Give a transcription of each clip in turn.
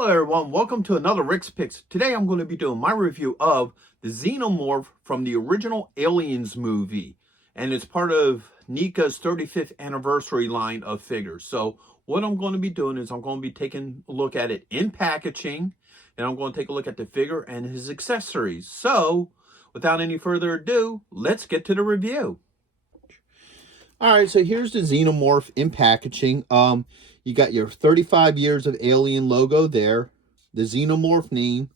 Hello everyone, welcome to another Rick's Picks. Today I'm going to be doing my review of the Xenomorph from the original Aliens movie. And it's part of NECA's 35th anniversary line of figures. So what I'm going to be doing is I'm going to be taking a look at it in packaging. And I'm going to take a look at the figure and his accessories. So without any further ado, let's get to the review. Alright, so here's the Xenomorph in packaging. You got your 35 years of Alien logo there, the Xenomorph name,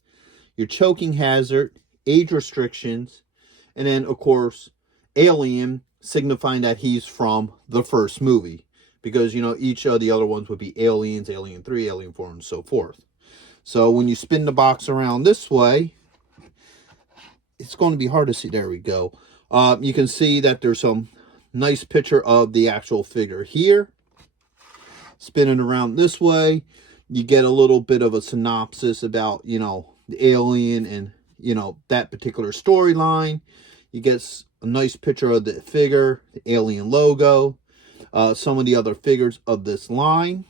your choking hazard, age restrictions, and then, of course, Alien, signifying that he's from the first movie. Because, you know, each of the other ones would be Aliens, Alien 3, Alien 4, and so forth. So when you spin the box around this way, it's going to be hard to see. There we go. You can see that there's some nice picture of the actual figure here. Spin it around this way, you get a little bit of a synopsis about, you know, the alien and, you know, that particular storyline. You get a nice picture of the figure, the alien logo, some of the other figures of this line.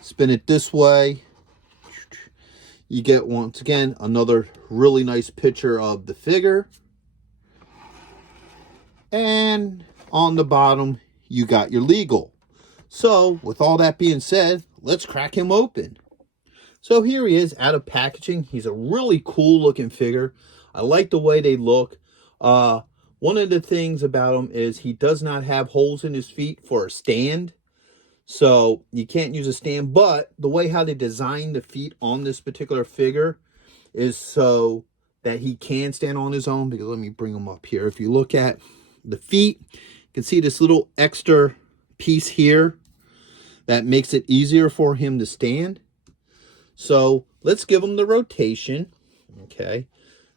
Spin it this way. You get, once again, another really nice picture of the figure. And on the bottom, you got your legal. So, with all that being said, let's crack him open. So here he is out of packaging. He's a really cool looking figure. I like the way they look. One of the things about him is he does not have holes in his feet for a stand. So you can't use a stand, but the way how they designed the feet on this particular figure is so that he can stand on his own. Because let me bring him up here. If you look at the feet, you can see this little extra piece here that makes it easier for him to stand. So let's give him the rotation. Okay,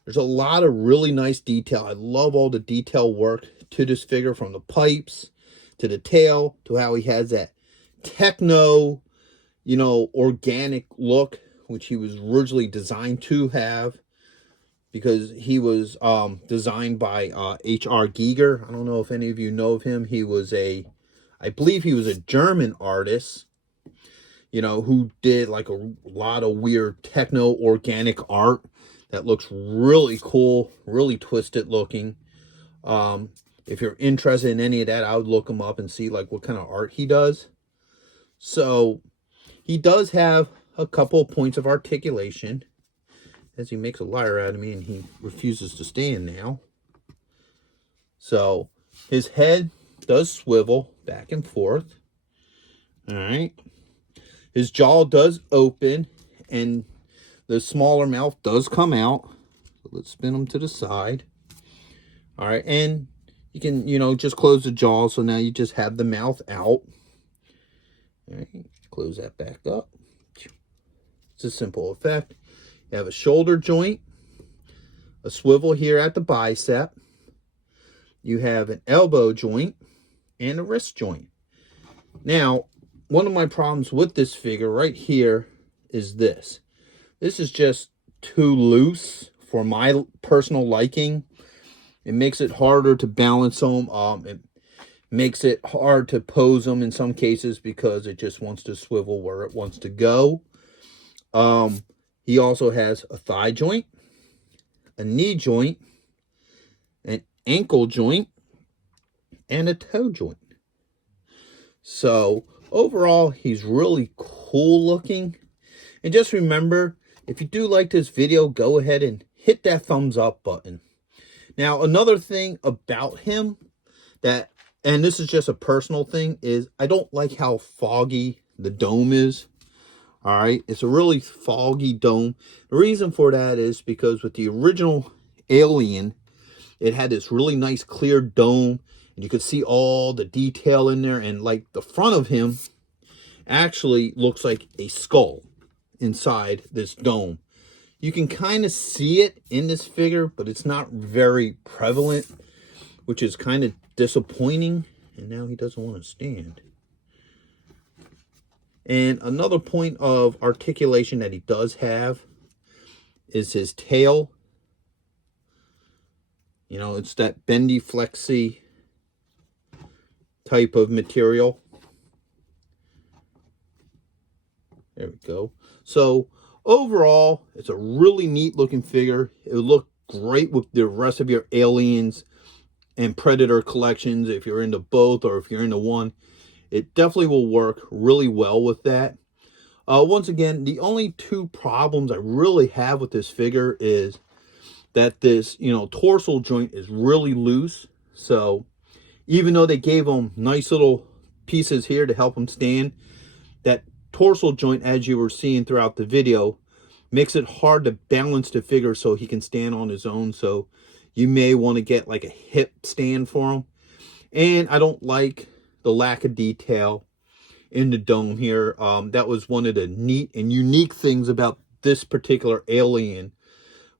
there's a lot of really nice detail. I love all the detail work to this figure, from the pipes to the tail to how he has that techno, you know, organic look, which he was originally designed to have, because he was designed by H.R. Giger. I don't know if any of you know of him. He was I believe he was a German artist, you know, who did like a lot of weird techno organic art that looks really cool, really twisted looking. If you're interested in any of that, I would look him up and see like what kind of art he does. So he does have a couple of points of articulation, as he makes a liar out of me and he refuses to stand now. So his head does swivel back and forth. All right. His jaw does open and the smaller mouth does come out. So let's spin him to the side. All right. And you can, you know, just close the jaw. So now you just have the mouth out. All right. Close that back up. It's a simple effect. You have a shoulder joint, a swivel here at the bicep. You have an elbow joint and a wrist joint. Now, one of my problems with this figure right here is this. This is just too loose for my personal liking. It makes it harder to balance them. It makes it hard to pose them in some cases because it just wants to swivel where it wants to go. He also has a thigh joint, a knee joint, an ankle joint, and a toe joint. So overall, he's really cool looking. And just remember, if you do like this video, go ahead and hit that thumbs up button. Now, another thing about him that, and this is just a personal thing, is I don't like how foggy the dome is. All right, it's a really foggy dome. The reason for that is because with the original Alien, it had this really nice clear dome, and you could see all the detail in there, and like the front of him actually looks like a skull inside this dome. You can kind of see it in this figure, but it's not very prevalent, which is kind of disappointing. And now he doesn't want to stand. And another point of articulation that he does have is his tail. You know, it's that bendy, flexy type of material. There we go. So overall, it's a really neat looking figure. It would look great with the rest of your Aliens and Predator collections if you're into both, or if you're into one. It definitely will work really well with that. Once again, the only two problems I really have with this figure is that this, torso joint is really loose. So even though they gave him nice little pieces here to help him stand, that torso joint, as you were seeing throughout the video, makes it hard to balance the figure so he can stand on his own. So you may want to get like a hip stand for him. And I don't like the lack of detail in the dome here. That was one of the neat and unique things about this particular alien,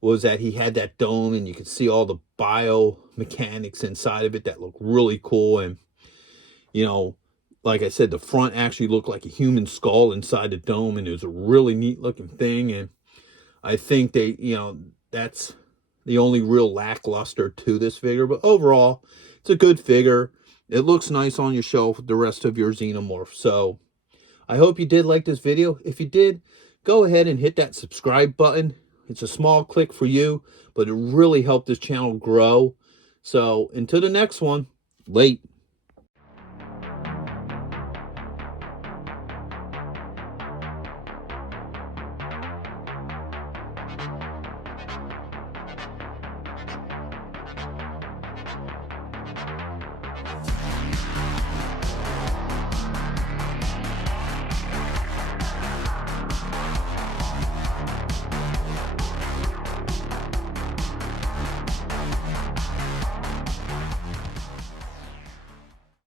was that he had that dome and you could see all the biomechanics inside of it that looked really cool. And, like I said, the front actually looked like a human skull inside the dome, and it was a really neat looking thing. And I think they, that's the only real lackluster to this figure. But overall, it's a good figure. It looks nice on your shelf with the rest of your Xenomorph. So I hope you did like this video. If you did, go ahead and hit that subscribe button. It's a small click for you, but it really helped this channel grow. So until the next one, late.